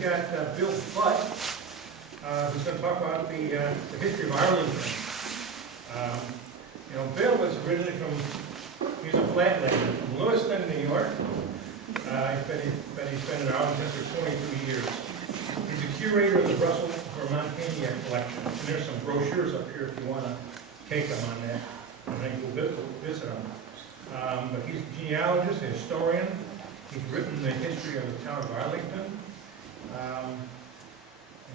we've got Bill Budde, who's going to talk about the history of Arlington. Bill was originally he was a flatlander from Lewiston, New York. He's been in Arlington for 22 years. He's a curator of the Russell Vermont collection. And there's some brochures up here if you want to take them on that. I think we'll visit them. But he's a genealogist, a historian. He's written the history of the town of Arlington.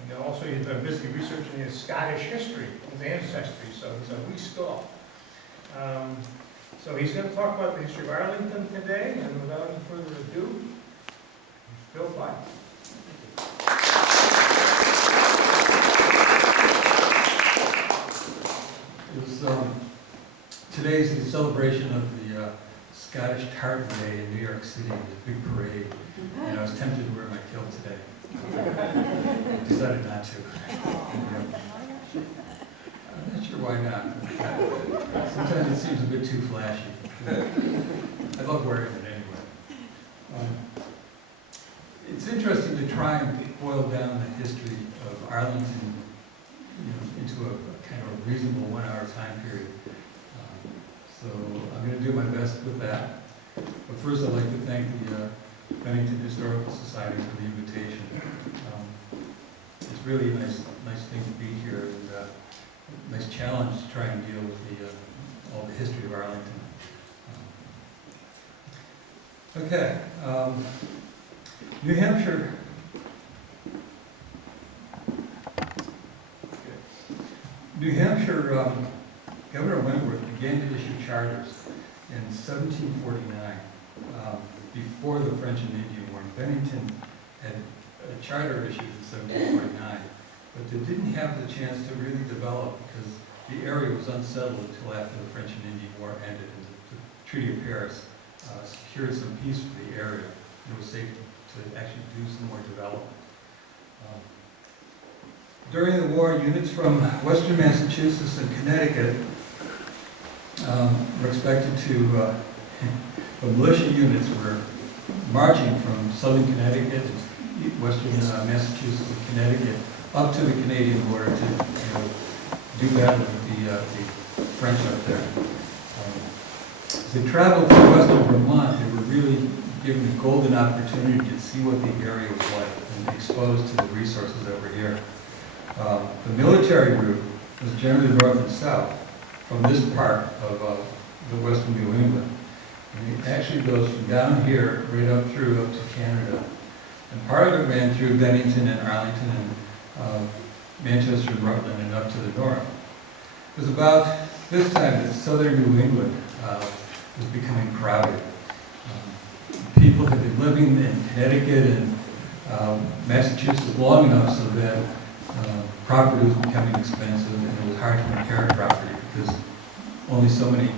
And also he's been busy researching his Scottish history, his ancestry, so he's a wee skull. So he's going to talk about the history of Arlington today, and without any further ado, Bill Budde. Today's the celebration of the Scottish Tartan Day in New York City, this big parade. And I was tempted to wear my kilt today. I decided not to. I'm not sure why not. Sometimes it seems a bit too flashy. I love wearing it anyway. It's interesting to try and boil down the history of Arlington into a kind of a reasonable 1-hour time period. So I'm going to do my best with that. But first I'd like to thank the Bennington Historical Society for the invitation. It's really a nice thing to be here, and a nice challenge to try and deal with all the history of Arlington. Okay, New Hampshire. New Hampshire Governor Wentworth began to issue charters in 1749, before the French and Indian War. Bennington had a charter issued in 1749, but they didn't have the chance to really develop because the area was unsettled until after the French and Indian War ended, and the Treaty of Paris secured some peace for the area. It was safe to actually do some more development. During the war, units from western Massachusetts and Connecticut were expected to, the militia units were marching from southern Connecticut, western Massachusetts and Connecticut, up to the Canadian border to do battle with the French up there. As they traveled through western Vermont, they were really given a golden opportunity to see what the area was like and exposed to the resources that were here. The military route was generally north and south from this part of the western New England. And it actually goes from down here right up to Canada. And part of it ran through Bennington and Arlington and Manchester and Rutland and up to the north. It was about this time that southern New England was becoming crowded. People had been living in Connecticut and Massachusetts long enough so that property was becoming expensive, and it was hard to inherit property because only so many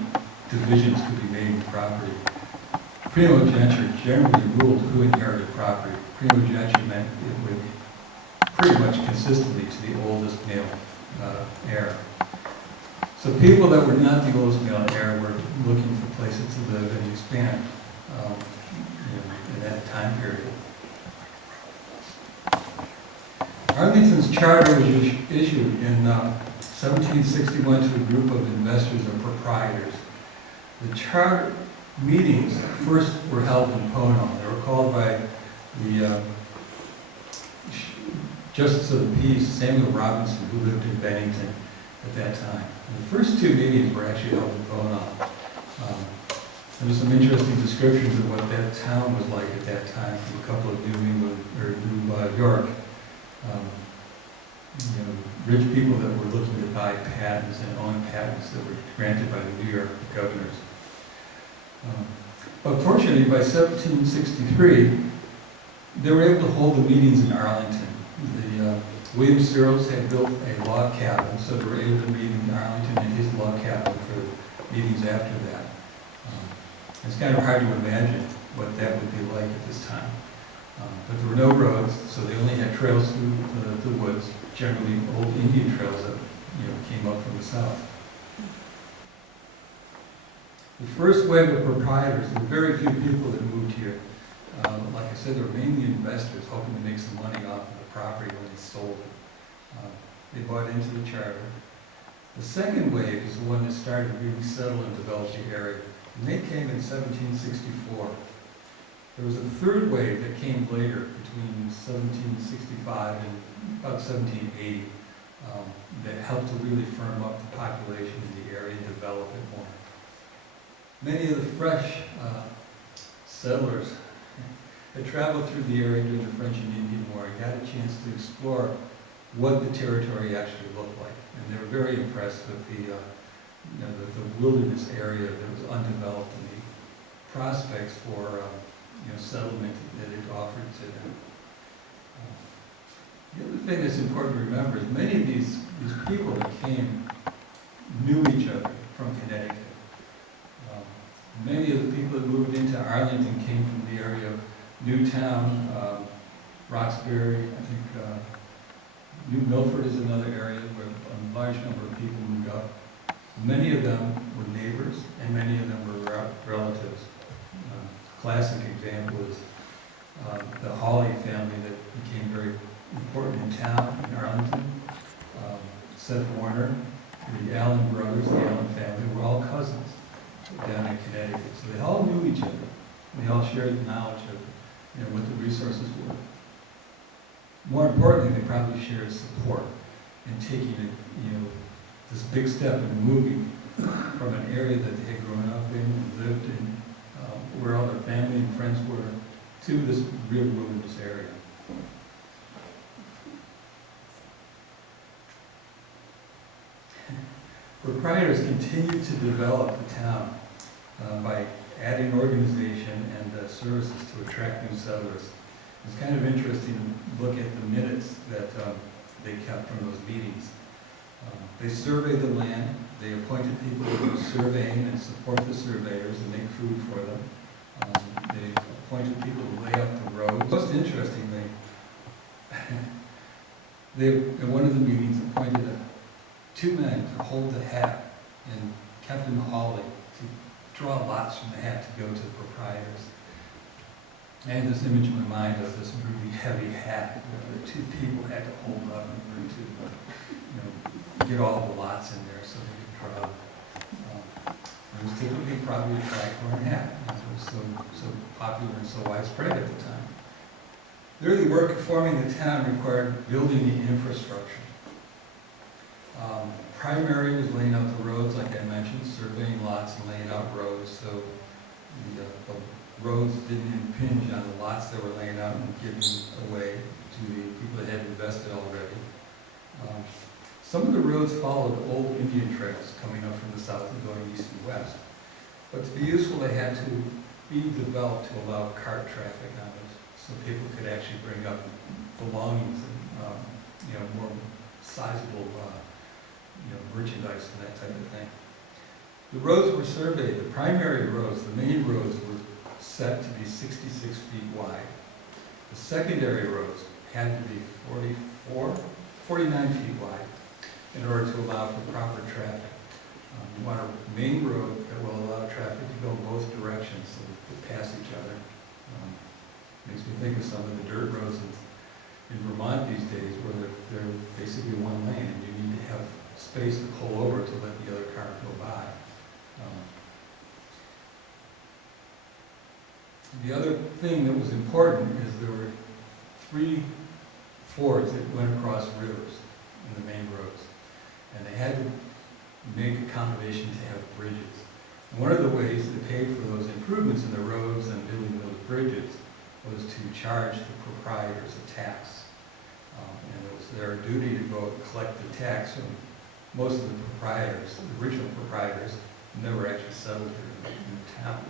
divisions could be made in property. Primogeniture generally ruled who inherited property. Primogeniture meant it would pretty much consistently to the oldest male heir. So people that were not the oldest male heir were looking for places to live and expand in that time period. Arlington's charter was issued in 1761 to a group of investors and proprietors. The charter meetings first were held in Pono. They were called by the Justice of the Peace, Samuel Robinson, who lived in Bennington at that time. And the first two meetings were actually held in Pono. There's some interesting descriptions of what that town was like at that time from a couple of New York. Rich people that were looking to buy patents and own patents that were granted by the New York governors. But fortunately, by 1763, they were able to hold the meetings in Arlington. William Searles had built a log cabin, so they were able to meet in Arlington in his log cabin for meetings after that. It's kind of hard to imagine what that would be like at this time. But there were no roads, so they only had trails through the woods, generally old Indian trails that came up from the south. The first wave of proprietors, there were very few people that moved here. Like I said, they were mainly investors hoping to make some money off of the property when they sold it. They bought into the charter. The second wave is the one that started to really settle and develop the area. And they came in 1764. There was a third wave that came later, between 1765 and about 1780, that helped to really firm up the population in the area and develop it more. Many of the fresh settlers had traveled through the area during the French and Indian War and got a chance to explore what the territory actually looked like. And they were very impressed with the wilderness area that was undeveloped and the prospects for settlement that it offered to them. The other thing that's important to remember is many of these people that came knew each other from Connecticut. Many of the people that moved into Arlington came from the area of Newtown, Roxbury, I think New Milford is another area where a large number of people moved up. Many of them were neighbors, and many of them were relatives. Classic example is the Hawley family that became very important in town, in Arlington. Seth Warner, the Allen brothers, the Allen family, were all cousins down in Connecticut. So they all knew each other. And they all shared the knowledge of what the resources were. More importantly, they probably shared support in taking this big step in moving from an area that they had grown up in and lived in, where all their family and friends were, to this real wilderness area. Proprietors continued to develop the town by adding organization and services to attract new settlers. It's kind of interesting to look at the minutes that they kept from those meetings. They surveyed the land, they appointed people to do surveying and support the surveyors and make food for them. They appointed people to lay out the roads. Most interestingly, they, in one of the meetings, appointed two men to hold the hat and Captain Hawley to draw lots from the hat to go to the proprietors. I had this image in my mind of this really heavy hat where the two people had to hold up in order to get all the lots in there so they could draw. It was typically probably a tricorn hat. It was so popular and so widespread at the time. The early work of forming the town required building the infrastructure. Primary was laying out the roads, like I mentioned, surveying lots and laying out roads, so the roads didn't impinge on the lots that were laying out and giving away to the people that had invested already. Some of the roads followed old Indian trails coming up from the south and going east and west. But to be useful, they had to be developed to allow cart traffic on it, so people could actually bring up belongings and more sizable merchandise and that type of thing. The roads were surveyed. The primary roads, the main roads, were set to be 66 feet wide. The secondary roads had to be 49 feet wide in order to allow for proper traffic. You want a main road that will allow traffic to go both directions so they pass each other. Makes me think of some of the dirt roads in Vermont these days where they're basically one lane and you need to have space to pull over to let the other car go by. The other thing that was important is there were 3 fords that went across rivers in the main roads. And they had to make accommodation to have bridges. And one of the ways to pay for those improvements in the roads and building those bridges was to charge the proprietors a tax. And it was their duty to go collect the tax from most of the proprietors, the original proprietors, never actually settled here in the town.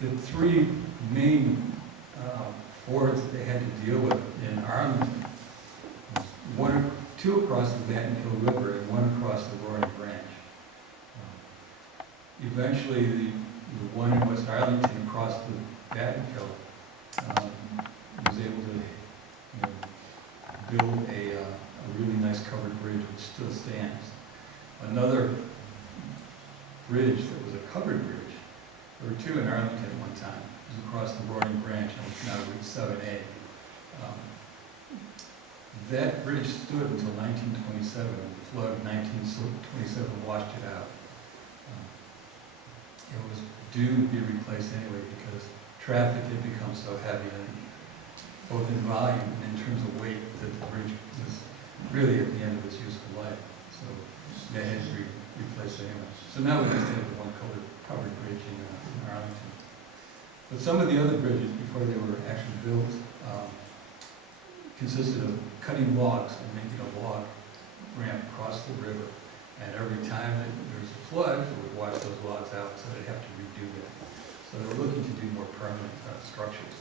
The 3 main fords that they had to deal with in Arlington, 2 across the Battenkill River and 1 across the Roaring Branch. Eventually, the one in West Arlington across the Battenkill was able to build a really nice covered bridge which still stands. Another bridge that was a covered bridge There were two in Arlington at one time. It was across the Roaring Branch, and it's now Route 7A. That bridge stood until 1927. The flood of 1927 washed it out. It was due to be replaced anyway because traffic had become so heavy, and both in volume and in terms of weight, that the bridge was really at the end of its useful life. So they had to be replaced anyway. So now we just have the one covered bridge in Arlington. But some of the other bridges, before they were actually built, consisted of cutting logs and making a log ramp across the river. And every time that there was a flood, it would wash those logs out, so they'd have to redo that. So they were looking to do more permanent structures.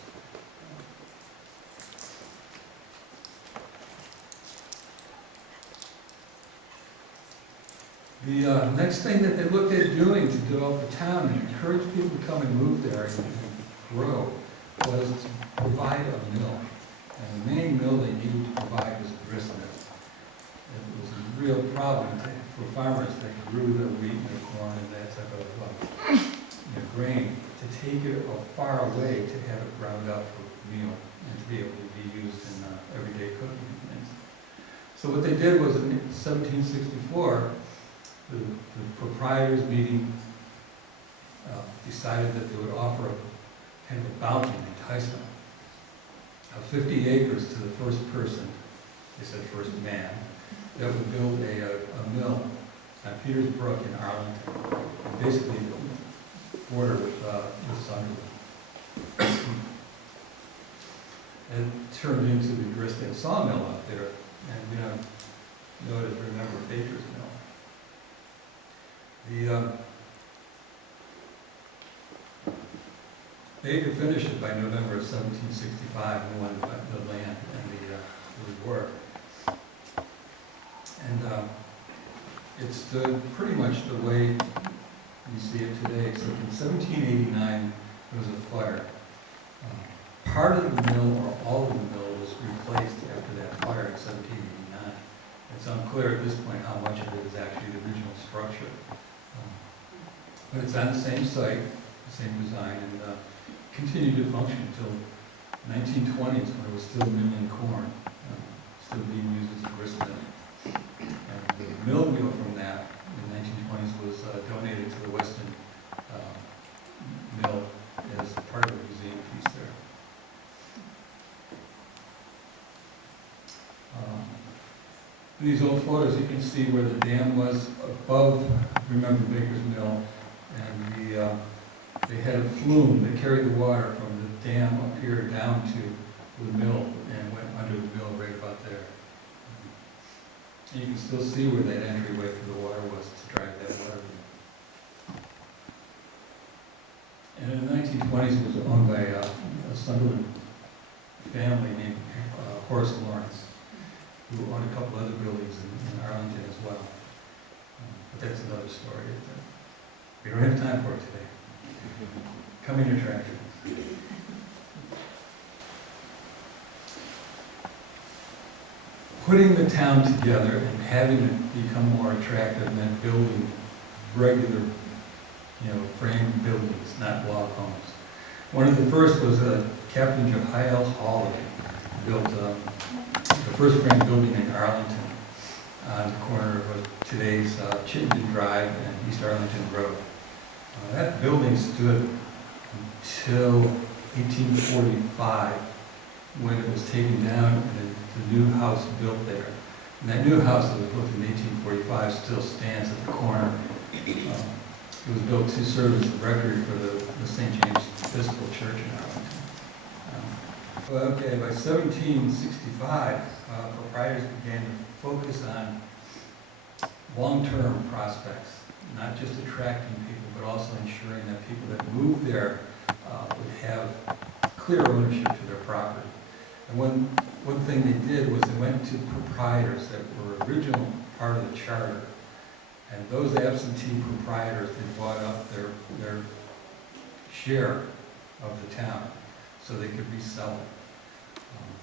The next thing that they looked at doing to develop the town and encourage people to come and move there and grow was to provide a mill. And the main mill they needed to provide was a grist mill. It was a real problem for farmers that grew their wheat and their corn and that type of grain, to take it far away to have it ground up for meal and to be able to be used in everyday cooking and things. So what they did was in 1764, the proprietors meeting decided that they would offer a kind of a bounty, an enticement of 50 acres to the first person, they said first man, that would build a mill on Peters Brook in Arlington, and basically border with Sunderland. And it turned into the grist and sawmill out there, and we don't know to remember Baker's Mill. Baker finished it by November of 1765 and won the land and the reward. And it stood pretty much the way you see it today. So in 1789, there was a fire. Part of the mill, or all of the mill, was replaced after that fire in 1789. It's unclear at this point how much of it is actually the original structure. But it's on the same site, the same design, and continued to function until 1920s, when it was still milling corn, still being used as a grist mill. And the mill wheel from that in the 1920s was donated to the Weston Mill as part of a museum piece there. In these old photos, you can see where the dam was above, remember, Baker's Mill, and they had a flume that carried the water from the dam up here down to the mill and went under the mill right about there. And you can still see where that entryway for the water was to drive that water. And in the 1920s, it was owned by a Sunderland family named Horace Lawrence, who owned a couple other buildings in Arlington as well. But that's another story. We don't have time for it today. Coming attractions. Putting the town together and having it become more attractive meant building regular, frame buildings, not log homes. One of the first was Captain Jehiel Hawley built the first frame building in Arlington on the corner of today's Chittenden Drive and East Arlington Road. That building stood until 1845, when it was taken down and the new house built there. And that new house that was built in 1845 still stands at the corner. It was built to serve as the rectory for the St. James Episcopal Church in Arlington. By 1765, proprietors began to focus on long-term prospects, not just attracting people, but also ensuring that people that move there would have clear ownership to their property. And one thing they did was they went to proprietors that were original part of the charter, and those absentee proprietors, they bought up their share of the town so they could resell it.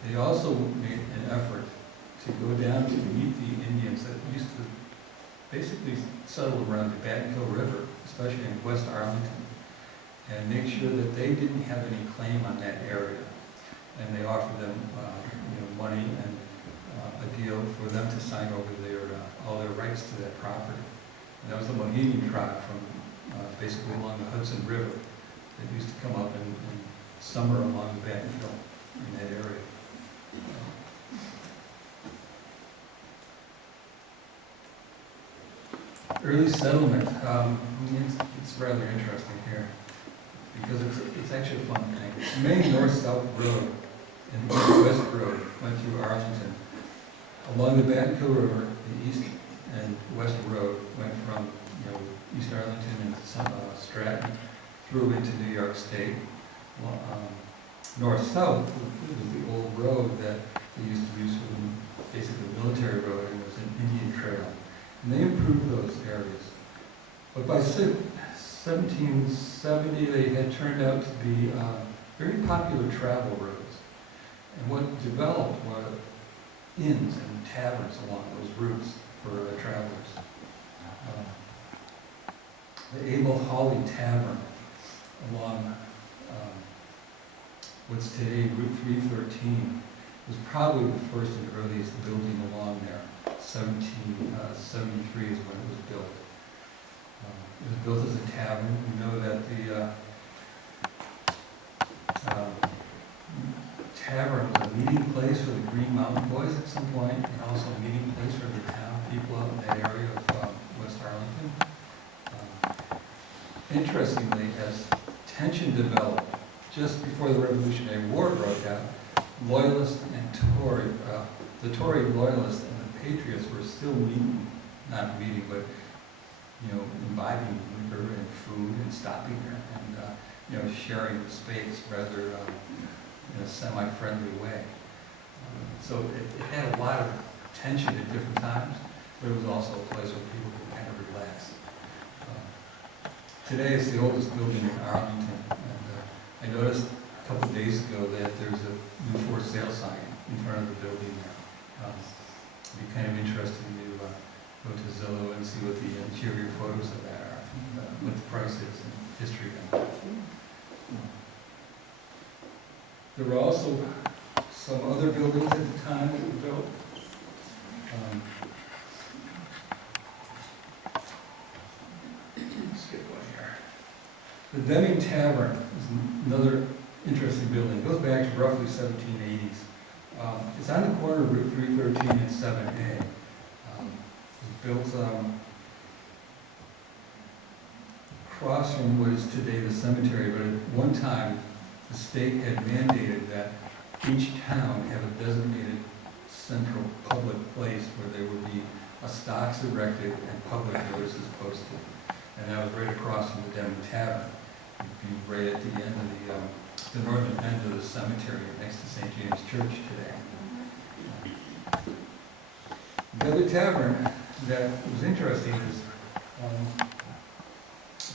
They also made an effort to go down to meet the Indians that used to basically settle around the Battenkill River, especially in West Arlington. and make sure that they didn't have any claim on that area. And they offered them money and a deal for them to sign over all their rights to that property. And that was the Mohegan tribe from basically along the Hudson River that used to come up in summer along the Batten Hill in that area. Early settlement, it's rather interesting here because it's actually a fun thing. The main north-south road and the east-west road went through Arlington. Along the Batten Hill River, the east and west road went from East Arlington and Stratton through into New York State. North-south was the old road that they used to use for basically the military road, and it was an Indian trail. And they improved those areas. But by 1770, they had turned out to be very popular travel roads. And what developed were inns and taverns along those routes for travelers. The Abel Hawley Tavern along what's today Route 313 was probably the first and earliest building along there. 1773 is when it was built. It was built as a tavern. We know that the tavern was a meeting place for the Green Mountain Boys at some point, and also a meeting place for the town people out in that area of West Arlington. Interestingly, as tension developed just before the Revolutionary War broke out, Loyalists and Tory, the Tory Loyalists and the Patriots were still meeting, not meeting, but imbibing liquor and food and stopping there and sharing the space rather in a semi-friendly way. So it had a lot of tension at different times, but it was also a place where people could kind of relax. Today it's the oldest building in Arlington, and I noticed a couple of days ago that there's a new for sale sign in front of the building there. It'd be kind of interesting to go to Zillow and see what the interior photos of that are, and, what the price is and history of it. There were also some other buildings at the time that were built. Skip one here. The Deming Tavern is another interesting building. It goes back to roughly 1780s. It's on the corner of Route 313 and 7A. It was built across from what is today the cemetery, but at one time the state had mandated that each town have a designated central public place where there would be a stocks erected and public notices posted. And that was right across from the Deming Tavern. It'd be right at the end of the northern end of the cemetery next to St. James Church today. The other tavern that was interesting is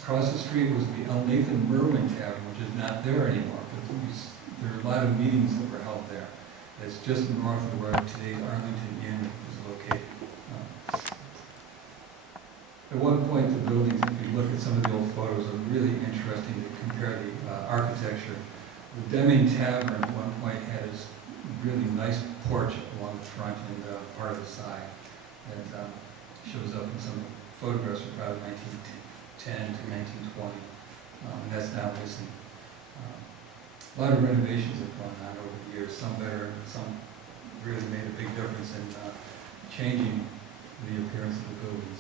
across the street was the L. Nathan Merwin Tavern, which is not there anymore, but there are a lot of meetings that were held there. It's just north of where today's Arlington Inn is located. At one point, the buildings, if you look at some of the old photos, are really interesting to compare the architecture. The Deming Tavern at one point had this really nice porch along the front and part of the side that shows up in some photographs from about 1910 to 1920, and that's now missing. A lot of renovations have gone on over the years, some better, some really made a big difference in changing the appearance of the buildings.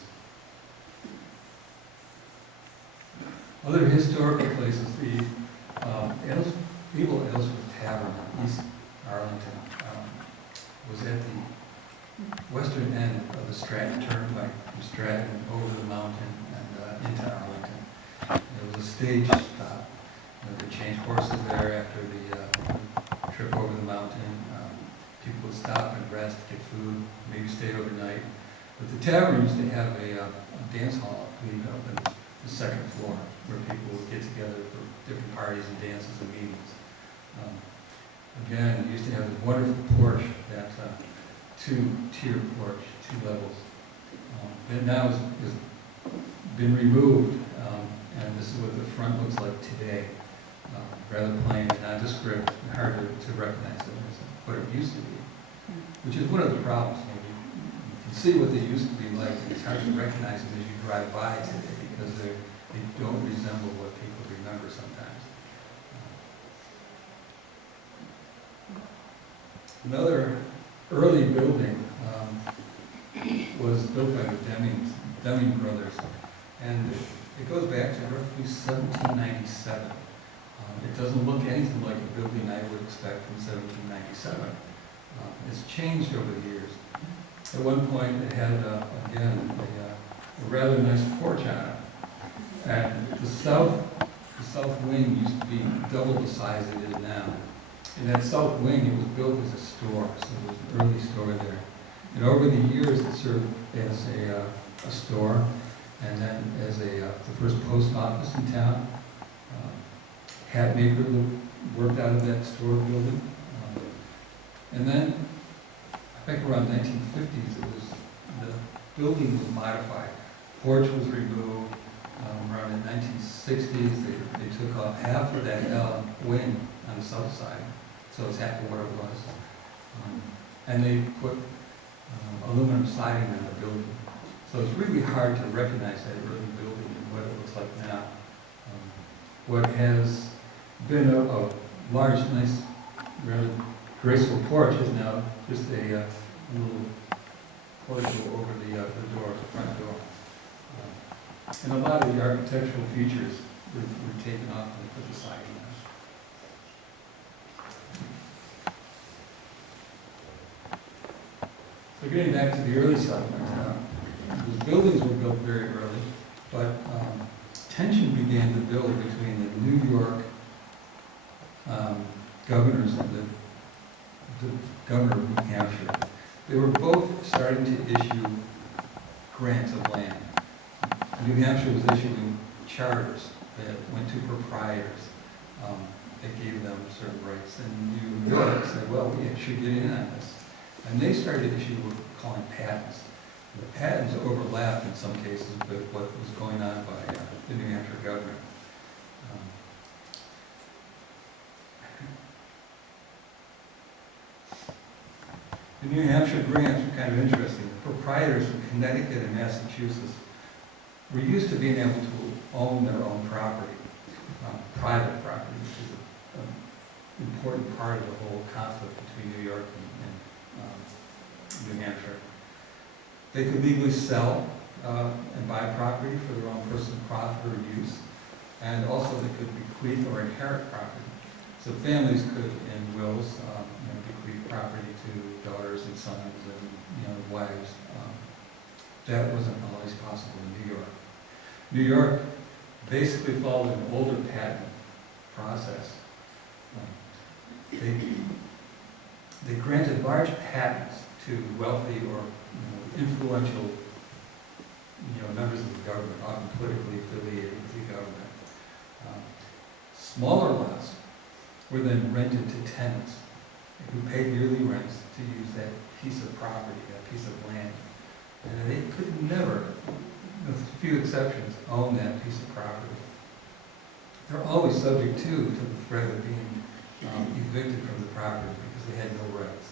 Other historical places, the Evil Ellsworth Tavern in East Arlington was at the western end of the Stratton Turnpike, from Stratton over the mountain and into Arlington. It was a stage stop. They changed horses there after the trip over the mountain. People would stop and rest, get food, maybe stay overnight. But the tavern used to have a dance hall up in the second floor where people would get together for different parties and dances and meetings. Again, it used to have a wonderful porch, that two-tier porch, 2 levels. That now has been removed, And this is what the front looks like today. Rather plain, nondescript, and hard to recognize it as what it used to be, which is one of the problems. You can see what they used to be like, and it's hard to recognize them as you drive by today because they don't resemble what people remember sometimes. Another early building was built by the Deming brothers, and it goes back to roughly 1797. It doesn't look anything like a building I would expect from 1797. It's changed over the years. At one point, it had, again, a rather nice porch on it. And the south wing used to be double the size it is now. In that south wing, it was built as a store, so there was an early store there. And over the years, it served as a store, and then as the first post office in town. Hat maker worked out of that store building. And then, I think around 1950s, the building was modified. Porch was removed. Around the 1960s, they took off half of that wing on the south side, so it's half of what it was. And they put aluminum siding on the building. So it's really hard to recognize that early building and what it looks like now. What has been a large, nice, rather graceful porch is now just a little portico over the door, the front door. And a lot of the architectural features were taken off and put the siding on. So getting back to the early settlement, the buildings were built very early, but tension began to build between the New York governors and the governor of New Hampshire. They were both starting to issue grants of land. New Hampshire was issuing charters that went to proprietors that gave them certain rights. And New York said, well, we should get in on this. And they started issuing what we're calling patents. And the patents overlapped in some cases with what was going on by the New Hampshire governor. The New Hampshire grants were kind of interesting. Proprietors from Connecticut and Massachusetts were used to being able to own their own property, private property, which is an important part of the whole conflict between New York and New Hampshire. They could legally sell and buy property for their own personal profit or use, and also they could bequeath or inherit property. So families could, in wills, bequeath property to daughters and sons and wives. That wasn't always possible in New York. New York basically followed an older patent process. They granted large patents to wealthy or influential members of the government, often politically affiliated with the government. Smaller lots were then rented to tenants who paid yearly rents to use that piece of property, that piece of land. And they could never, with a few exceptions, own that piece of property. They're always subject to the threat of being evicted from the property because they had no rights.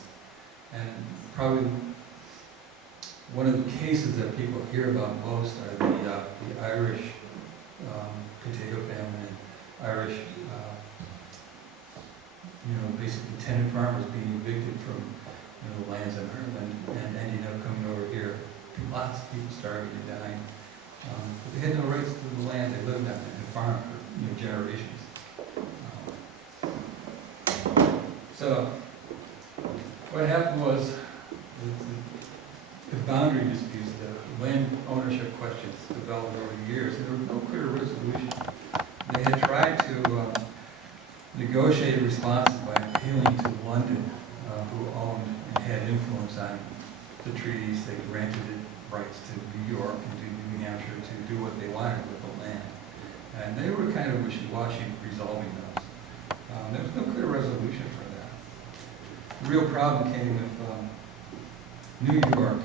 And probably one of the cases that people hear about most are the Irish potato famine and Irish, basically tenant farmers being evicted from the lands in Ireland and ending up coming over here. Lots of people starving and dying. But they had no rights to the land they lived on and farmed for generations. So what happened was the boundary disputes, the land ownership questions developed over the years, and there was no clear resolution. They had tried to negotiate responses by appealing to London, who owned and had influence on the treaties. They granted it rights to New York and to New Hampshire to do what they wanted with the land. And they were kind of wishy-washy resolving those. There was no clear resolution for that. The real problem came with New York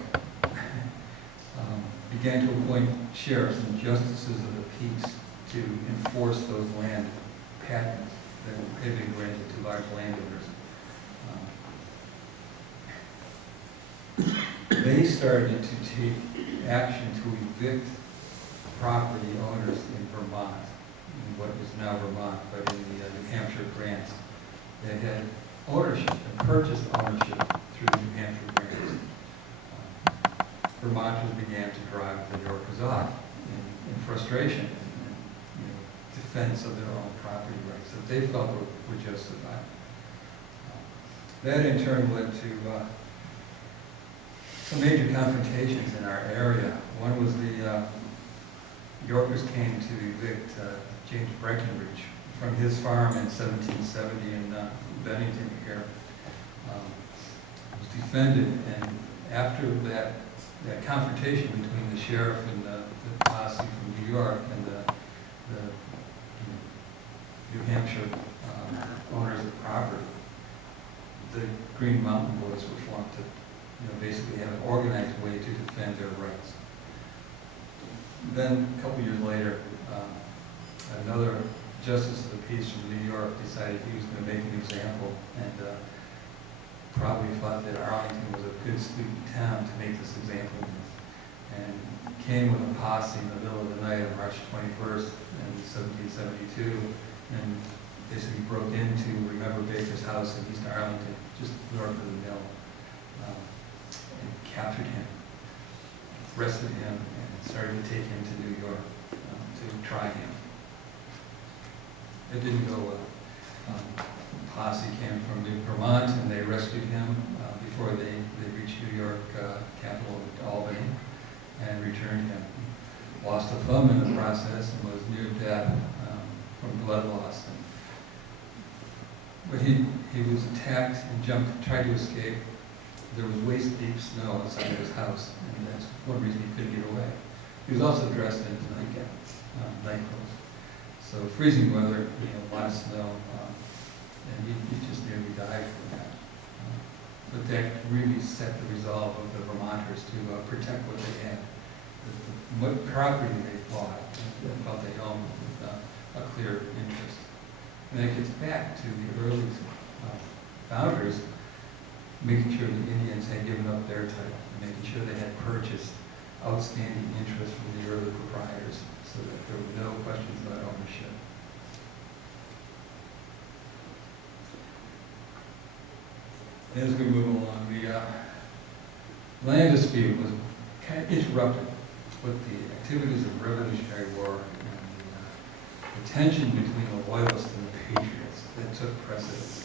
began to appoint sheriffs and justices of the peace to enforce those land patents that had been granted to large landowners. They started to take action to evict property owners in Vermont, in what is now Vermont, but in the New Hampshire grants. They had ownership and purchased ownership through the New Hampshire grants. Vermonters began to drive the New Yorkers off in frustration and defense of their own property rights that they felt were justified. That in turn led to some major confrontations in our area. One was the Yorkers came to evict James Breckenridge from his farm in 1770 in Bennington here. It was defended, and after that confrontation between the sheriff and the posse from New York and the New Hampshire owners of property, the Green Mountain Boys were formed to basically have an organized way to defend their rights. Then, a couple years later, another justice of the peace from New York decided he was going to make an example, and probably thought that Arlington was a good sleepy town to make this example with, and came with a posse in the middle of the night on March 21st in 1772, and basically broke into Remember Baker's house in East Arlington, just north of the mill, and captured him, arrested him, and started to take him to New York to try him. It didn't go well. Posse came from Vermont, and they rescued him before they reached New York capital Albany, and returned him. Lost a thumb in the process and was near death from blood loss. But he was attacked and tried to escape. There was waist-deep snow outside of his house, and that's one reason he couldn't get away. He was also dressed in his nightgown, night clothes. So freezing weather, a lot of snow, and he just nearly died from that. But that really set the resolve of the Vermonters to protect what they had. What property they bought, they felt they owned with a clear interest. And that gets back to the early founders, making sure the Indians had given up their title, making sure they had purchased outstanding interest from the early proprietors, so that there were no questions about ownership. As we move along, the land dispute was kind of interrupted with the activities of the Revolutionary War and the tension between the Loyalists and the Patriots that took precedence.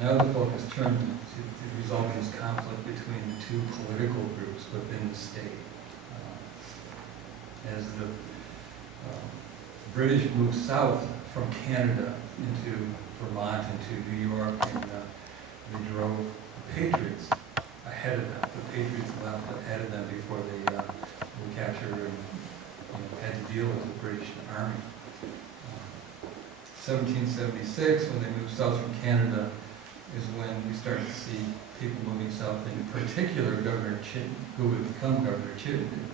Now the focus turned to resolving this conflict between the two political groups within the state. As the British moved south from Canada into Vermont, into New York, and they drove the Patriots ahead of them. The Patriots left ahead of them before they were captured and had to deal with the British Army. 1776, when they moved south from Canada, is when we start to see people moving south, in particular Governor Chittenden, who would become Governor Chittenden.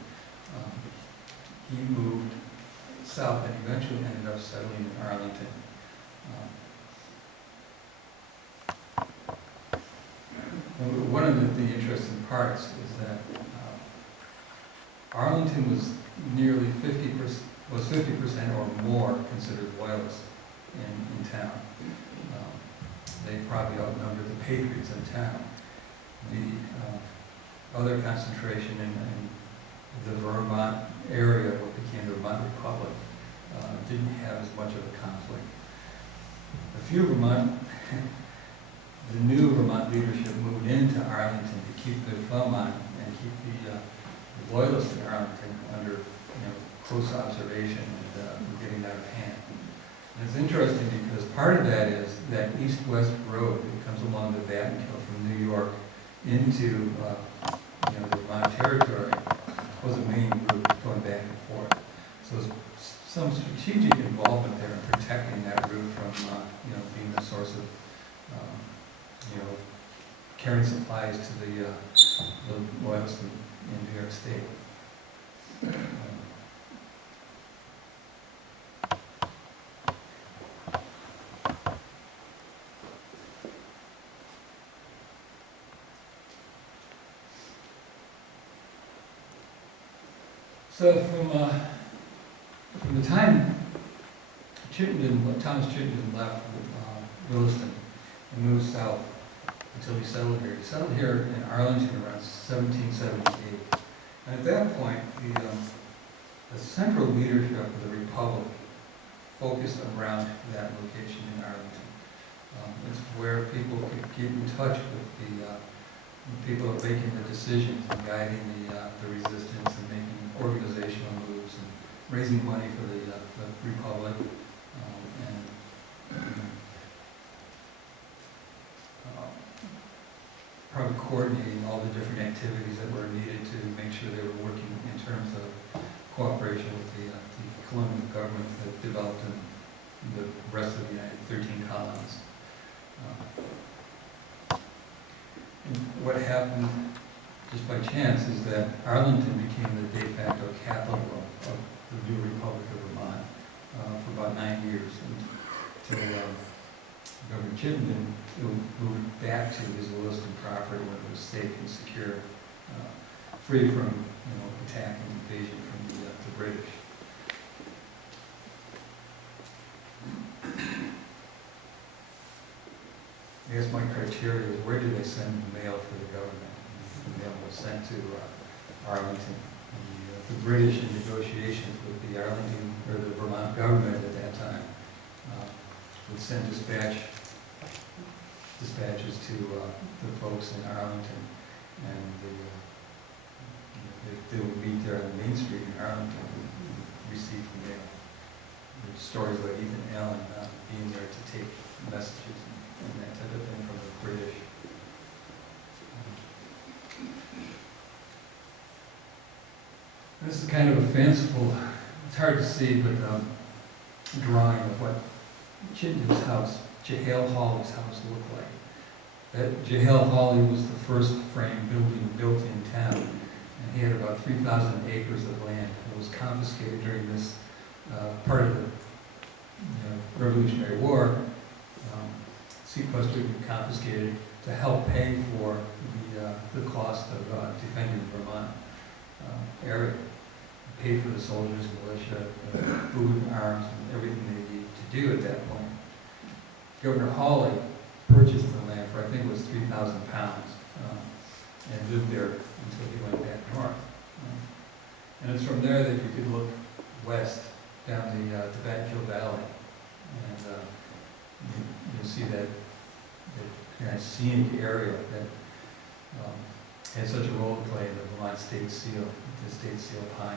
He moved south and eventually ended up settling in Arlington. One of the interesting parts is that Arlington was nearly 50% or more considered Loyalist in town. They probably outnumbered the Patriots in town. The other concentration in the Vermont area, what became the Vermont Republic, didn't have as much of a conflict. The new Vermont leadership moved into Arlington to keep their thumb on and keep the Loyalists in Arlington under close observation and getting out of hand. And it's interesting because part of that is that east-west road that comes along the Batten Hill from New York into the Vermont territory was a main route going back and forth. So there's some strategic involvement there in protecting that route from being a source of carrying supplies to the Loyalists in New York State. So from the time Thomas Chittenden left Williston and moved south until he settled here. He settled here in Arlington around 1778. And at that point, the central leadership of the Republic focused around that location in Arlington. It's where people could get in touch with the people who are making the decisions and guiding the resistance and making organizational moves and raising money for the Republic. Probably coordinating all the different activities that were needed to make sure they were working in terms of cooperation with the colonial government that developed in the rest of the United 13 colonies. And what happened, just by chance, is that Arlington became the de facto capital of the new Republic of Vermont for about 9 years, until Governor Chittenden moved back to his Williston property when it was safe and secure, free from attack and invasion from the British. I guess my criteria was, where did they send the mail for the government? The mail was sent to Arlington. The British, in negotiations with the Arlington or the Vermont government at that time, would send dispatches to the folks in Arlington, and they would meet there on the main street in Arlington and receive the mail. There's stories about Ethan Allen being there to take messages and that type of thing from the British. This is kind of a fanciful, it's hard to see, but drawing of what Chittenden's house, Jehail Hawley's house, looked like. That Jehail Hawley was the first frame building built in town, and he had about 3,000 acres of land. It was confiscated during this part of the Revolutionary War. Sequestered and confiscated to help pay for the cost of defending the Vermont area. Paid for the soldiers, militia, food, arms, and everything they needed to do at that point. Governor Hawley purchased the land for, I think it was 3,000 pounds, and lived there until he went back north. And it's from there that you could look west down the Vatkill Valley, and you'll see that kind of scenic area that had such a role to play in the Vermont State Seal, the State Seal pine.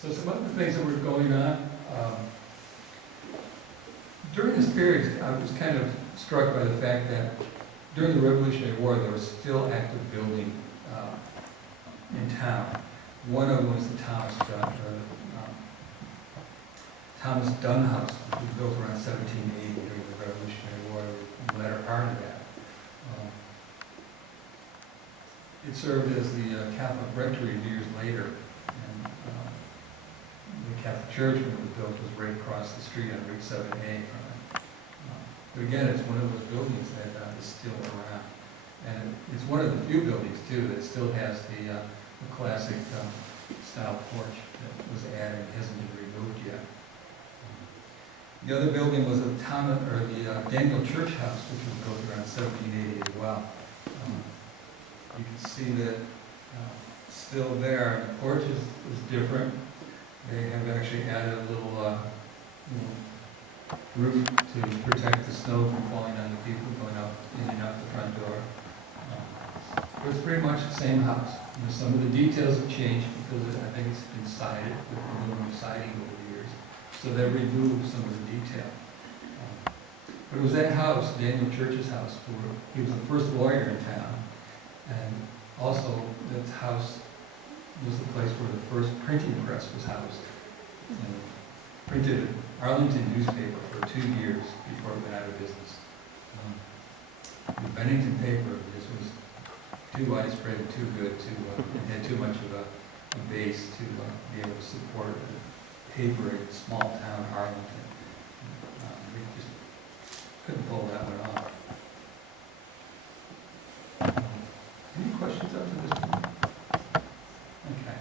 So some other things that were going on. During this period, I was kind of struck by the fact that during the Revolutionary War, there was still active building in town. One of them was the Thomas Dunn House, which was built around 1780 during the Revolutionary War, the latter part of that. It served as the Catholic rectory years later, and the Catholic church, when it was built, was right across the street on Route 7A from it. But again, it's one of those buildings that is still around. And it's one of the few buildings, too, that still has the classic style porch that was added and hasn't been removed yet. The other building was the Daniel Church House, which was built around 1780 as well. You can see that still there. The porch is different. They have actually added a little roof to protect the snow from falling on the people going out in and out the front door. But it's pretty much the same house. Some of the details have changed because I think it's been sided with aluminum siding over the years. So they removed some of the detail. But it was that house, Daniel Church's house, where he was the first lawyer in town. And also, that house was the place where the first printing press was housed. And printed an Arlington newspaper for 2 years before it went out of business. The Bennington paper, this was too widespread and too good, it had too much of a base to be able to support a paper in small town Arlington. We just couldn't pull that one off. up to this point? Okay.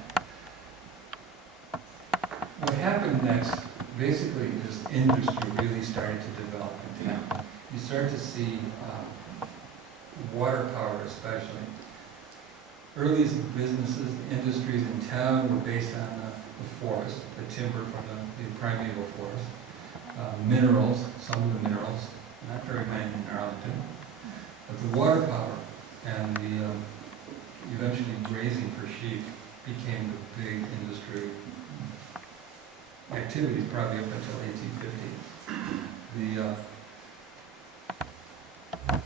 What happened next, basically, is industry really started to develop in town. You start to see water power especially. Earliest businesses, industries in town were based on the forest, the timber from the primeval forest, minerals, some of the minerals, not very many in Arlington, but the water power and the eventually grazing for sheep became the big industry activities probably up until 1850. The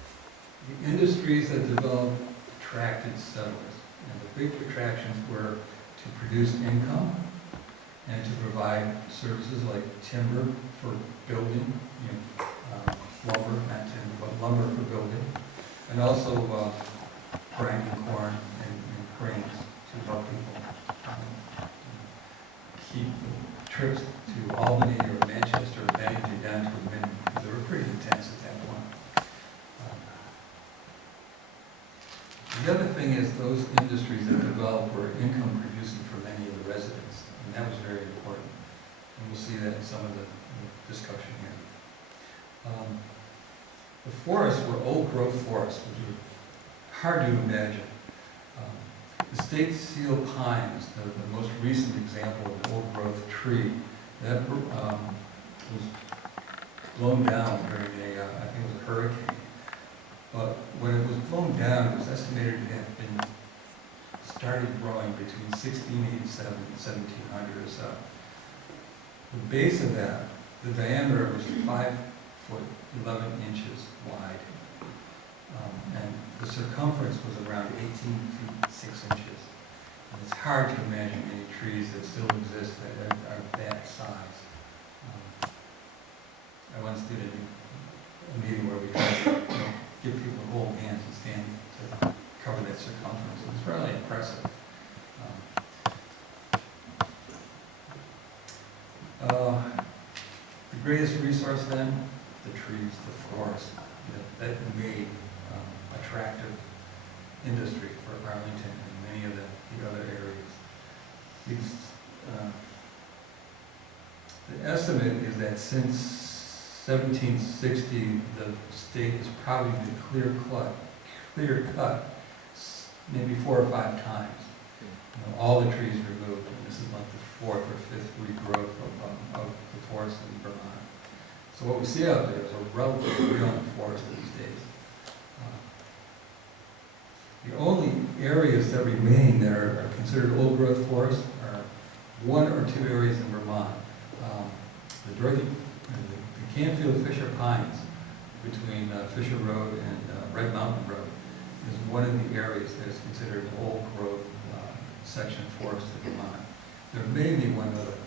industries that developed attracted settlers, and the big attractions were to produce income and to provide services like timber for building, lumber, not timber, but lumber for building, and also grinding corn and grains to help people keep the trips to Albany or Manchester or Bennington down to a minimum, because they were pretty intense at that point. The other thing is those industries that developed were income producing for many of the residents, and that was very important. And we'll see that in some of the discussion here. The forests were old growth forests, which were hard to imagine. The state seal pine is the most recent example of an old growth tree that was blown down during I think it was a hurricane. But when it was blown down, it was estimated to have been started growing between 1687 and 1700 or so. The base of that, the diameter was 5 foot 11 inches wide, and the circumference was around 18 feet 6 inches. And it's hard to imagine any trees that still exist that are that size. I once did a meeting where we tried to give people to hold hands and stand to cover that circumference. It was really impressive. The greatest resource then, the trees, the forest, that made attractive industry for Arlington and many of the other areas. The estimate is that since 1760, the state has probably been clear cut maybe 4 or 5 times. All the trees removed, and this is like the 4th or 5th regrowth of the forest in Vermont. So what we see out there is a relatively young forest these days. The only areas that remain that are considered old growth forests are 1 or 2 areas in Vermont. The Dorothy Canfield Fisher pines between Fisher Road and Red Mountain Road is one of the areas that is considered an old growth section forest in Vermont. There may be one other,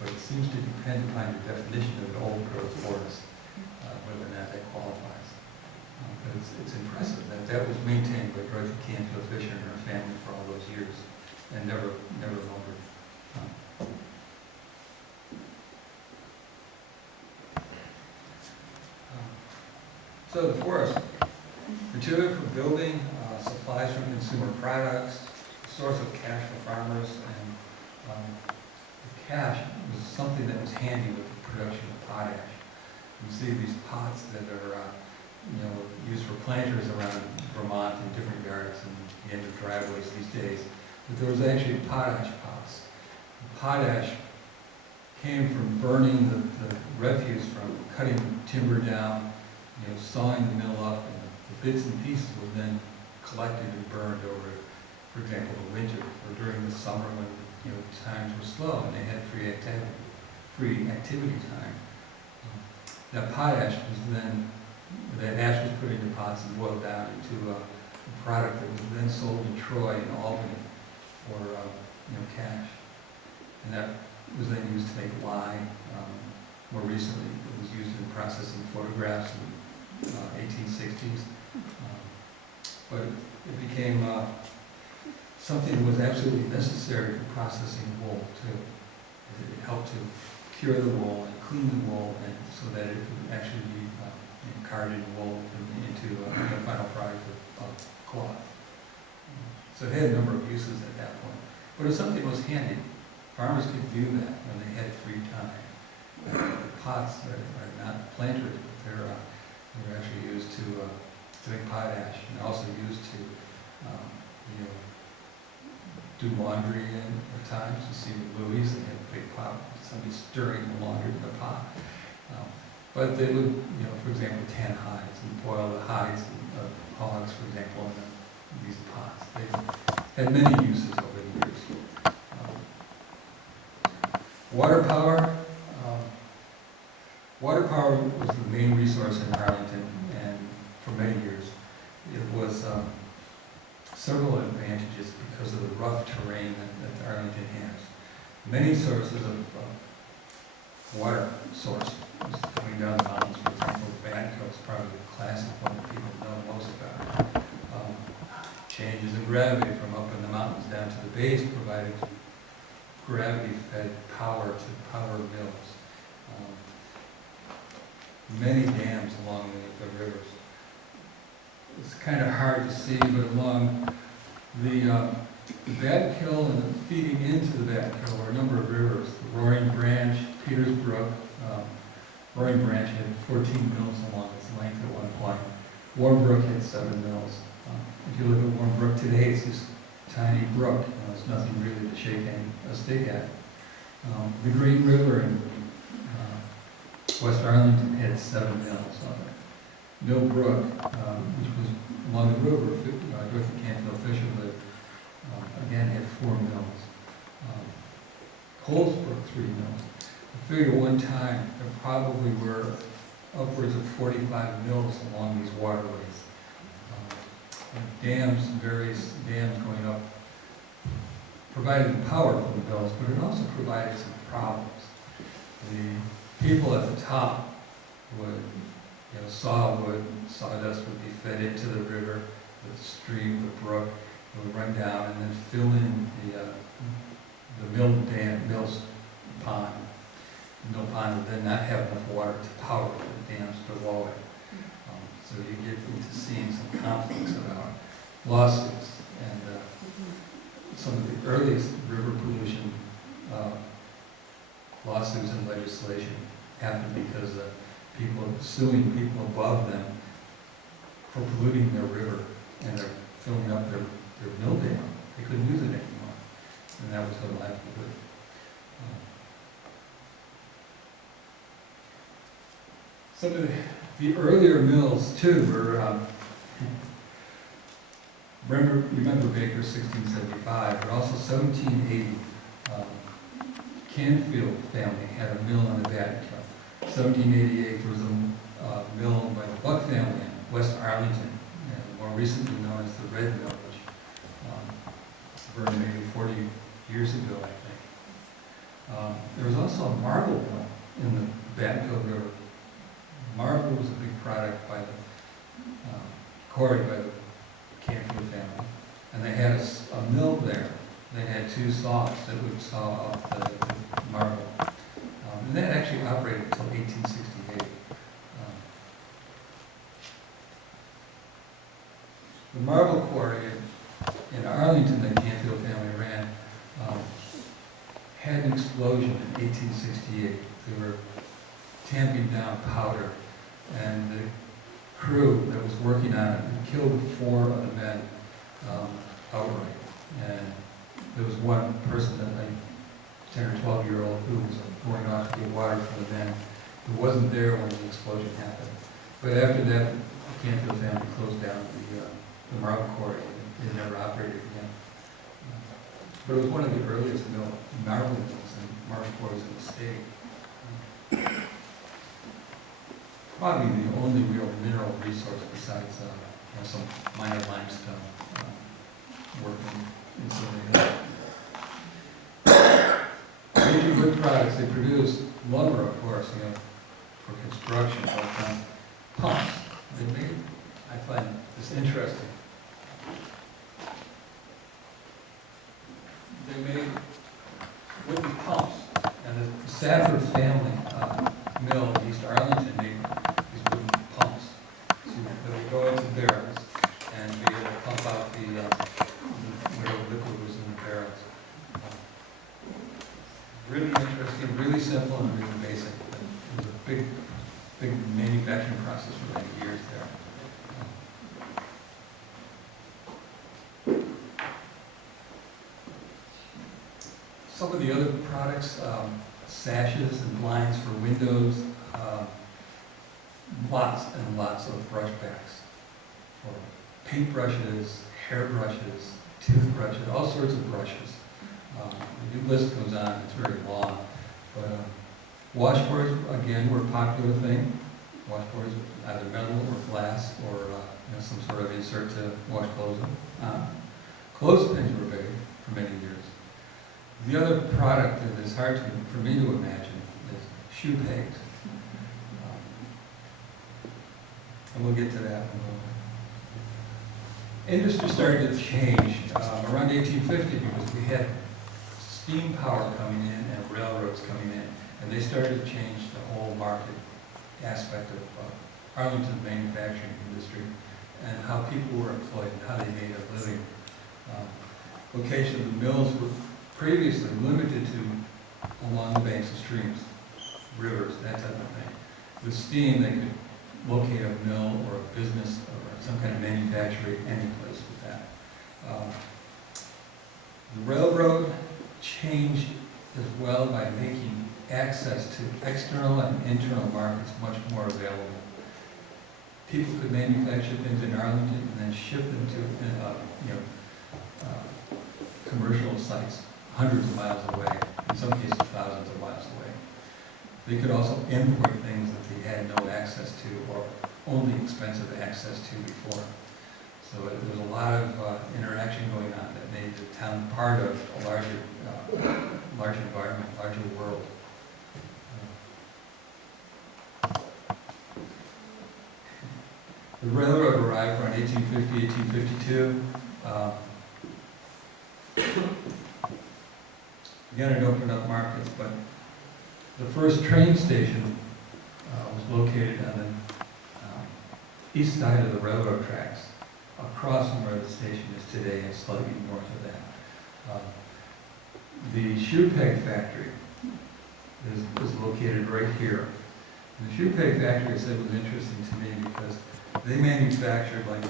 but it seems to depend upon your definition of an old growth forest, whether or not that qualifies. But it's impressive that was maintained by Dorothy Canfield Fisher and her family for all those years and never lumbered. So the forest, material for building, supplies from consumer products, source of cash for farmers, and the cash was something that was handy with the production of potash. You see these pots that are used for planters around Vermont in different yards and the end of driveways these days. But there was actually potash pots. The potash came from burning the refuse from cutting timber down, sawing the mill up, and the bits and pieces were then collected and burned over, for example, the winter or during the summer when times were slow and they had free activity time. That potash was then, that ash was put into pots and boiled down into a product that was then sold in Troy and Albany for cash, and that was then used to make lye. More recently, it was used in processing photographs in 1860s, but it became something that was absolutely necessary for processing wool too. It helped to cure the wool and clean the wool, and so that it could actually be carded wool into a final product of cloth. So it had a number of uses at that point. But if something was handy, farmers could do that when they had free time. The pots are not planters, but they're actually used to make potash, and also used to do laundry at times. You see the Louis, they have a big pot, somebody stirring the laundry in the pot. But they would, for example, tan hides and boil the hides of hogs, for example, in these pots. They had many uses over the years. Water power. Water power was the main resource in Arlington, and for many years it was several advantages because of the rough terrain that Arlington has. Many sources of water source coming down the mountains, for example, Badco is probably the classic one that people know most about. Changes in gravity from up in the mountains down to the base provided gravity-fed power to power mills. Many dams along the rivers. It's kind of hard to see, but along the Badkill and feeding into the Badkill were a number of rivers. The Roaring Branch, Peters Brook. Roaring Branch had 14 mills along its length at one point. Warm Brook had 7 mills. If you look at Warm Brook today, it's this tiny brook. It's nothing really to shake a stick at. The Green River in West Arlington had 7 mills on it. Mill Brook, which was along the river, Dorothy Canfield Fisher lived, again had 4 mills. Coles Brook, 3 mills. I figure one time there probably were upwards of 45 mills along these waterways. Dams, various dams going up, provided power for the mills, but it also provided some problems. The people at the top would, saw wood, sawdust would be fed into the river, the stream, the brook, it would run down and then fill in the mill's pond. The mill pond would then not have enough water to power the dams below it. So you get into seeing some conflicts about lawsuits, and some of the earliest river pollution lawsuits and legislation happened because people suing people above them for polluting their river, and they're filling up their mill dam. They couldn't use it anymore, and that was their livelihood. Some of the earlier mills, too, were, remember Baker 1675, but also 1780. Canfield family had a mill on the Badkill. 1788, there was a mill owned by the Buck family in West Arlington, and more recently known as the Red Mill, which burned maybe 40 years ago, I think. There was also a marble mill in the Badkill River. Marble was a big product by the quarried by the Canfield family, and they had a mill there. They had 2 saws that would saw off the marble, and that actually operated until 1868. The marble quarry in Arlington that Canfield family ran had an explosion in 1868. They were tamping down powder, and the crew that was working on it killed 4 of the men outright. And there was one person, a 10 or 12-year-old, who was going off to get water for the men, who wasn't there when the explosion happened. But after that, the Canfield family closed down the marble quarry. It never operated again. But it was one of the earliest marble mills and marble quarries in the state. Probably the only real mineral resource besides some minor limestone working in some of the major wood products they produced. Lumber, of course, for construction, but pumps. They made, I find this interesting. They made wooden pumps, and the Safford family mill in East Arlington made these wooden pumps. So they would go into barrels and be able to pump out the Some of the other products, sashes and blinds for windows, lots and lots of brush backs for paintbrushes, hairbrushes, toothbrushes, all sorts of brushes. The list goes on, it's very long. But washboards, again, were a popular thing. Washboards, either metal or glass, or some sort of insert to wash clothes on. Clothespins were big for many years. The other product that is hard for me to imagine is shoe pegs. And we'll get to that in a little bit. Industry started to change around 1850 because we had steam power coming in and railroads coming in, and they started to change the whole market aspect of Arlington's manufacturing industry and how people were employed and how they made a living. Location of the mills were previously limited to along the banks of streams, rivers, that type of thing. With steam, they could locate a mill or a business or some kind of manufacturing any place with that. The railroad changed as well by making access to external and internal markets much more available. People could manufacture things in Arlington and then ship them to commercial sites hundreds of miles away, in some cases thousands of miles away. They could also import things that they had no access to or only expensive access to before. So there was a lot of interaction going on that made the town part of a larger environment, larger world. The railroad arrived around 1850, 1852. Again, it opened up markets, but the first train station was located on the east side of the railroad tracks, across from where the station is today and slightly north of that. The shoe peg factory is located right here. And the shoe peg factory, I said, was interesting to me because they manufactured like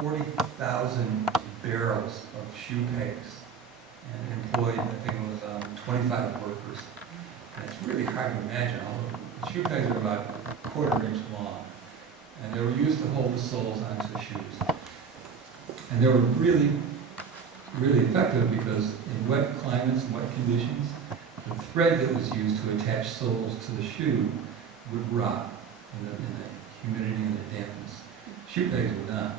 40,000 barrels of shoe pegs and employed, I think it was 25 workers. And it's really hard to imagine. The shoe pegs are about a quarter-inch long, and they were used to hold the soles onto the shoes. And they were really, really effective because in wet climates and wet conditions, the thread that was used to attach soles to the shoe would rot in the humidity and the dampness. Shoe pegs would not.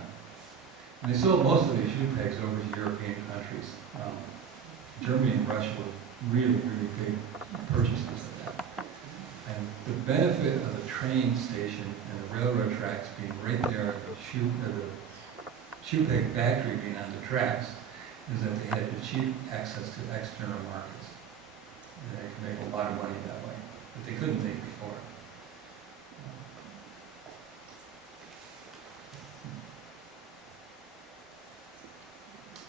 And they sold most of these shoe pegs over to European countries. Germany and Russia were really, really big purchasers of that. And the benefit of the train station and the railroad tracks being right there, the shoe peg factory being on the tracks, is that they had cheap access to external markets. And they could make a lot of money that way, but they couldn't make before.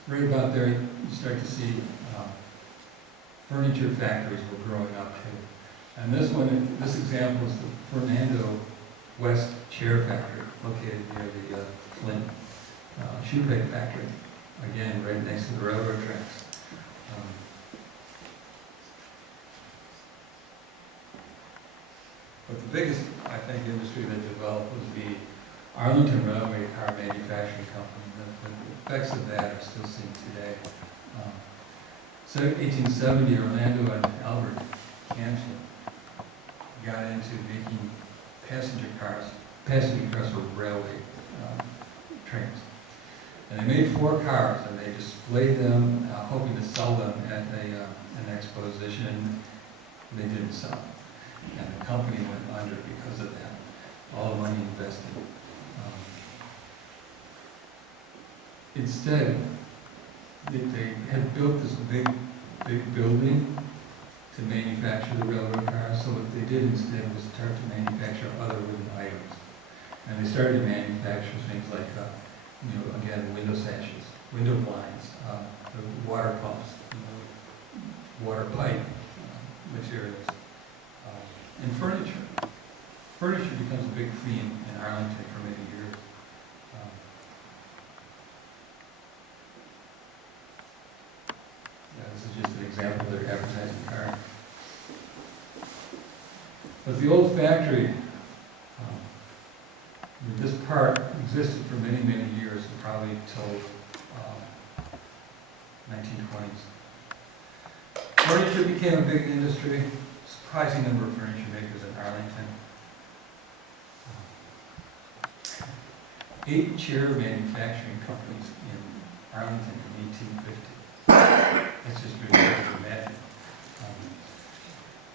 Right about there, you start to see furniture factories were growing up too. And this example is the Fernando West Chair Factory, located near the Flint shoe peg factory. Again, right next to the railroad tracks. But the biggest, I think, industry that developed was the Arlington Railway Car Manufacturing Company. The effects of that are still seen today. So 1870, Orlando and Albert Canfield got into making passenger cars for railway trains. And they made 4 cars, and they displayed them, hoping to sell them at an exposition. They didn't sell them. And the company went under because of that. All the money invested. Instead, they had built this big building to manufacture the railroad cars. So what they did instead was start to manufacture other wooden items. And they started to manufacture things like, again, window sashes, window blinds, the water pumps, water pipe materials, and furniture. Furniture becomes a big theme in Arlington for many years. example of their advertising card. But the old factory, this part existed for many, many years, probably till 1920s. Furniture became a big industry, surprising number of furniture makers in Arlington. 8 chair manufacturing companies in Arlington in 1850. That's just really hard to imagine.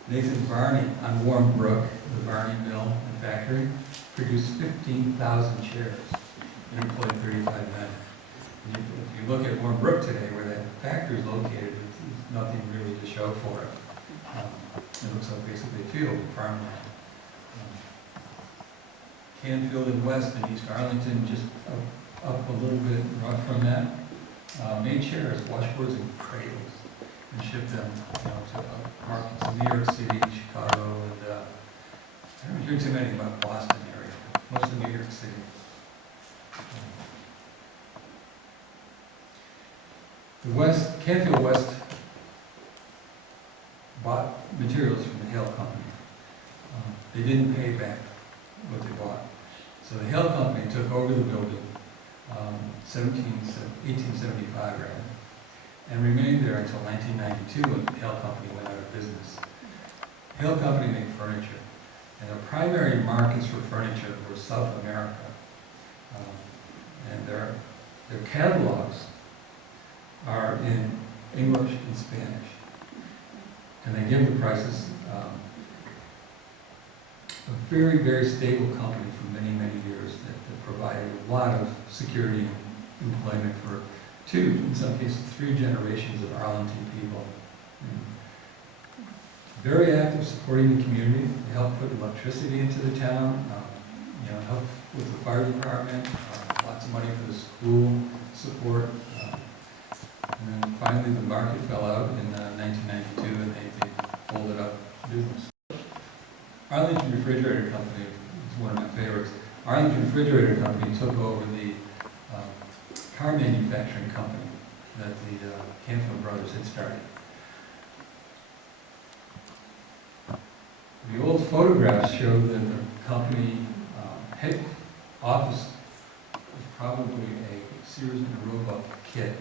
Nathan Barney on Warren Brook, the Barney Mill and Factory, produced 15,000 chairs and employed 35 men. And if you look at Warren Brook today, where that factory is located, there's nothing really to show for it. It looks like basically a field of farmland. Canfield and West in East Arlington, just up a little bit from that, made chairs, washboards, and cradles, and shipped them to markets in New York City, Chicago, and I don't hear too many about Boston area, mostly New York City. Canfield West bought materials from the Hale Company. They didn't pay back what they bought. So the Hale Company took over the building, 1875 rather, and remained there until 1992 when the Hale Company went out of business. Hale Company made furniture, and their primary markets for furniture were South America. And their catalogs are in English and Spanish. And they give the prices. A very, very stable company for many, many years that provided a lot of security and employment for 2, in some cases 3 generations of Arlington people. Very active supporting the community. They helped put electricity into the town, helped with the fire department, lots of money for the school support. And then finally the market fell out in 1992 and they folded up business. Arlington Refrigerator Company is one of my favorites. Arlington Refrigerator Company took over the car manufacturing company that the Canfield brothers had started. The old photographs show that the company head office was probably a Sears and Roebuck kit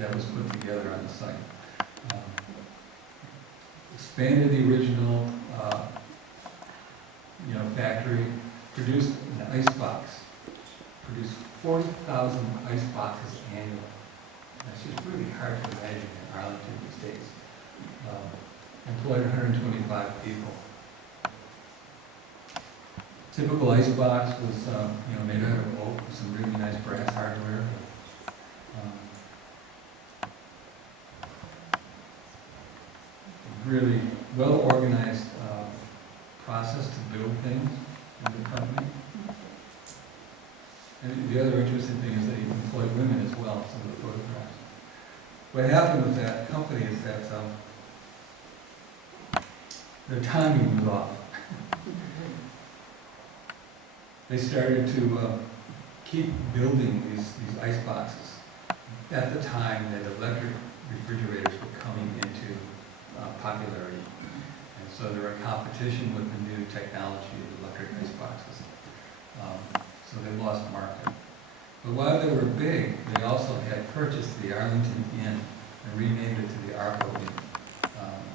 that was put together on the site. Expanded the original factory, produced an ice box, produced 40,000 ice boxes annually. That's just really hard to imagine in Arlington these days. Employed 125 people. Typical ice box was made out of oak with some really nice brass hardware. Really well-organized process to build things in the company. And the other interesting thing is that you employed women as well, some of the photographs. What happened with that company is that their timing was off. They started to keep building these ice boxes at the time that electric refrigerators were coming into popularity. And so they were in competition with the new technology of electric ice boxes. So they lost market. But while they were big, they also had purchased the Arlington Inn and renamed it to the Arco Inn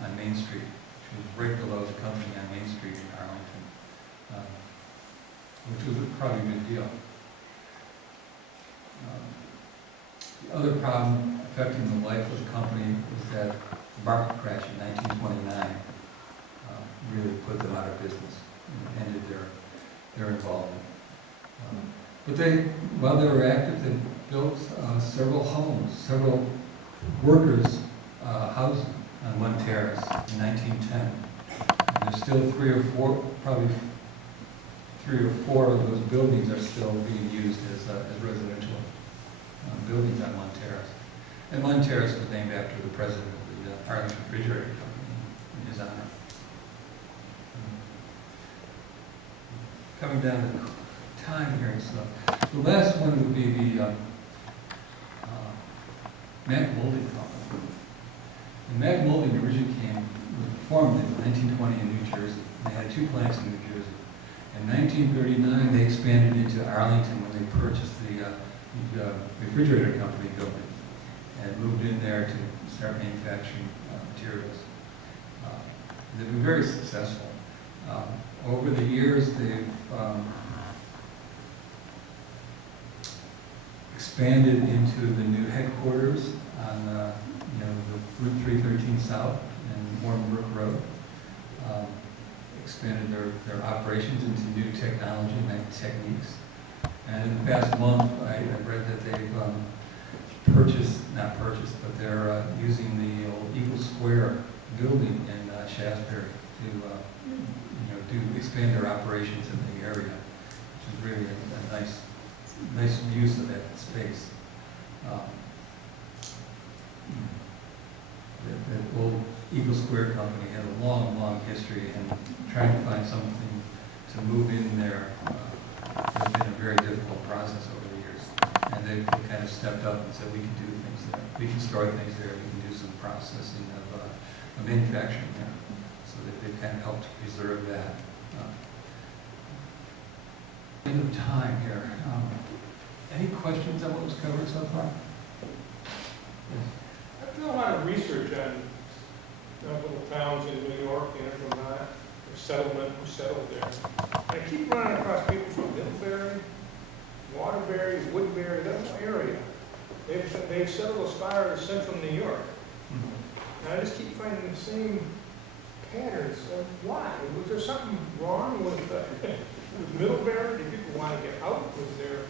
on Main Street, which was right below the company on Main Street in Arlington, which was probably a good deal. The other problem affecting the life of the company was that the market crash in 1929 really put them out of business and ended their involvement. But while they were active, they built several homes, several workers' housing on one terrace in 1910. And there's still probably three or four of those buildings are still being used as residential buildings on one terrace. And one terrace was named after the president of the Arlington Refrigerator Company in his honor. Coming down to time here and stuff. The last one would be the Mack Molding Company. And Mag Molding originally was formed in 1920 in New Jersey. They had 2 plants in New Jersey. In 1939, they expanded into Arlington when they purchased the refrigerator company building and moved in there to start manufacturing materials. They've been very successful. Over the years, they've expanded into the new headquarters on the Route 313 South and Warren Brook Road. Expanded their operations into new technology and techniques. And in the past month, I read that they've but they're using the old Eagle Square building in Shaftesbury to expand their operations in the area, which is really a nice use of that space. The old Eagle Square company had a long history, and trying to find something to move in there has been a very difficult process over the years. And they kind of stepped up and said, we can do things there. We can store things there. We can do some processing of manufacturing there. So that they've kind of helped preserve that. End of time here. Any questions on what was covered so far? Yes. I've done a lot of research on little towns in New York and in Vermont, their settlement, who settled there. And I keep running across people from Middlebury, Waterbury, Woodbury, that whole area. They've settled as far as central New York. And I just keep finding the same patterns. Why? Was there something wrong with Middlebury? Did people want to get out? Was there,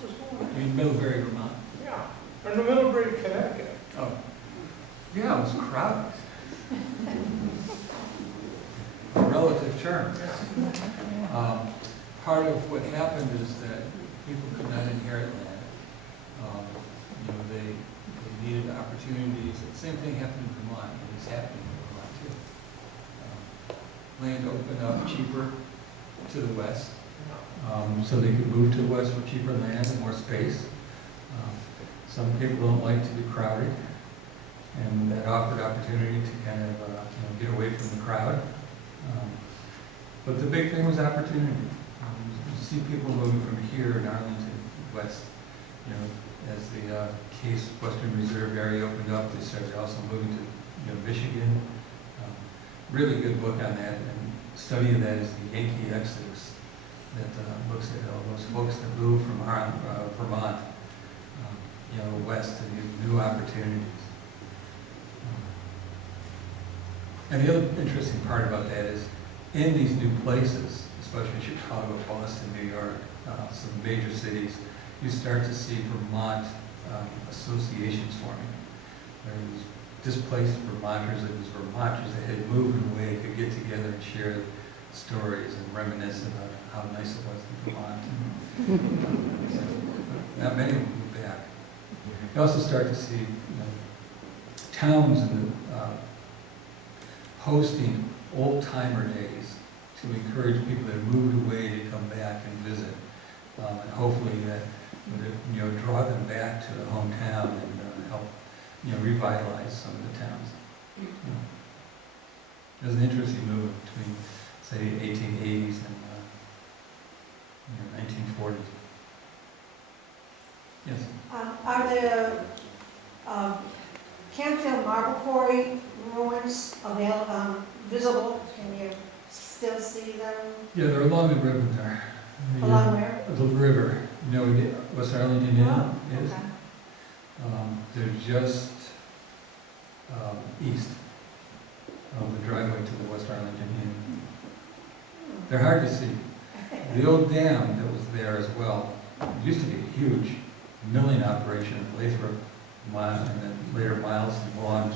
what was going on? In Middlebury, Vermont? Yeah. Or in Middlebury, Connecticut. Oh. Yeah, it was crowded. Relative terms. Part of what happened is that people could not inherit land. They needed opportunities. The same thing happened in Vermont, and it's happening in Vermont too. Land opened up cheaper to the west, so they could move to the west for cheaper land and more space. Some people don't like to be crowded, and that offered opportunity to kind of get away from the crowd. But the big thing was opportunity. You see people moving from here in Arlington west. As the Case Western Reserve area opened up, they started also moving to Michigan. Really good book on that, and study of that is the Yankee Exodus that looks at all those folks that moved from Vermont, west to these new opportunities. And the other interesting part about that is, in these new places, especially Chicago, Boston, New York, some major cities, you start to see Vermont associations forming. There was displaced Vermonters, it was Vermonters that had moved away, could get together and share stories and reminisce about how nice it was in Vermont. Not many of them moved back. You also start to see towns hosting old-timer days to encourage people that moved away to come back and visit. And hopefully that would draw them back to the hometown and help revitalize some of the towns. There's an interesting movement between, say, the 1880s and 1940s. Yes? Are the Canfield Marble Quarry ruins visible? Can you still see them? Yeah, they're along the river there. Along where? The river. West Arlington Inn is? Okay. They're just east of the driveway to the West Arlington Inn. They're hard to see. The old dam that was there as well, used to be a huge milling operation at Lathrop Mile, and then later Miles and Vaughan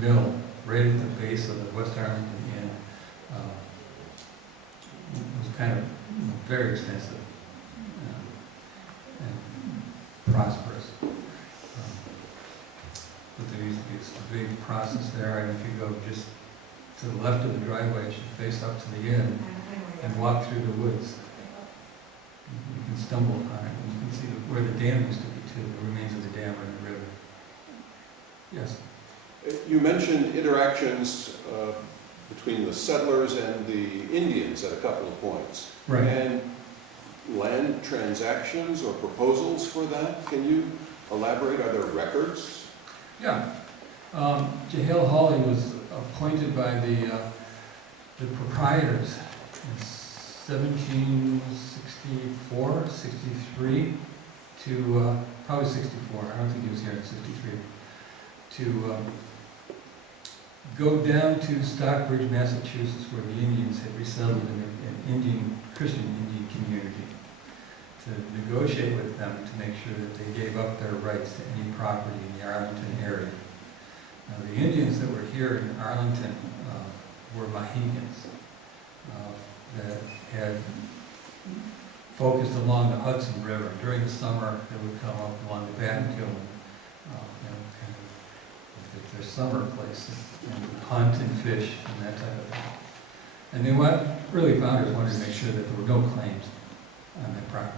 mill, right at the base of the West Arlington Inn. It was kind of very extensive and prosperous. But there used to be this big process there, and if you go just to the left of the driveway, it should face up to the inn and walk through the woods. You can stumble upon it, and you can see where the dam used to be too, the remains of the dam are in the river. Yes? You mentioned interactions between the settlers and the Indians at a couple of points. Right. And land transactions or proposals for that? Can you elaborate? Are there records? Yeah. Jehiel Hawley was appointed by the proprietors in 1764, 63 to, probably 64, I don't think he was here in 63, to go down to Stockbridge, Massachusetts, where the Indians had resettled in an Christian Indian community, to negotiate with them to make sure that they gave up their rights to any property in the Arlington area. Now, the Indians that were here in Arlington were Mohegans that had focused along the Hudson River. During the summer, they would come up along the Battenkill, kind of their summer place, and hunt and fish and that type of thing. And they founders wanted to make sure that there were no claims on that property.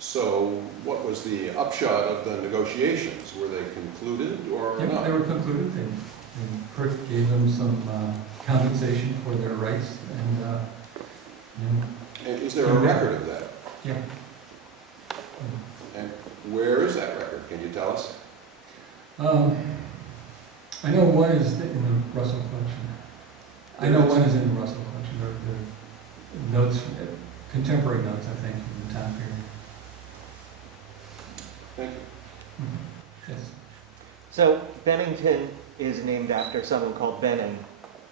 So what was the upshot of the negotiations? Were they concluded or Yep, not? they were concluded. And Kirk gave them some compensation for their rights, and And is there a record of that? yeah. And where is that record? Can you tell us? I know one is in the Russell collection. I know one is in the Russell collection, or the notes, contemporary notes, I think, from the time period. Thank you. Yes. So Bennington is named after someone called Benning.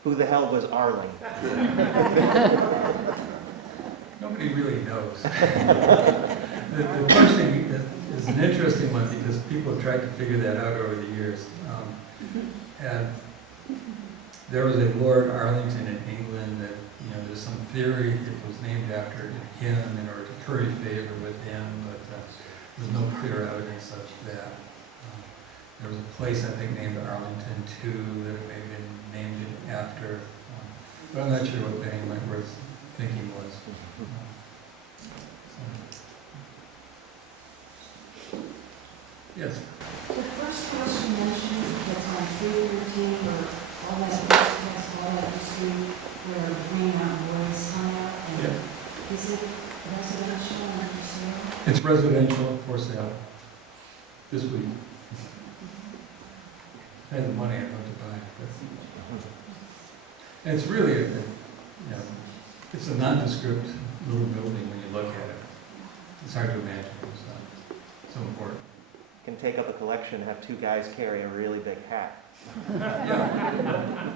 Who the hell was Arling? Nobody really knows. The question is an interesting one because people have tried to figure that out over the years. And there was a Lord Arlington in England that, there's some theory it was named after him in order to curry favor with him, but there's no clear evidence of that. There was a place, I think, named Arlington too, that may have been named it after. But I'm not sure what Benning Wentworth's thinking was. Yes. The first house you mentioned that's on 313 or all that past all that history where Green Mountain Woods hung out, and Yeah. is it residential or for sale? It's residential for sale this week. I had the money I'd love to buy. And it's really, it's a nondescript little building when you look at it. It's hard to imagine. It's so important. Can take up a collection and have two guys carry a really big hat. Yeah.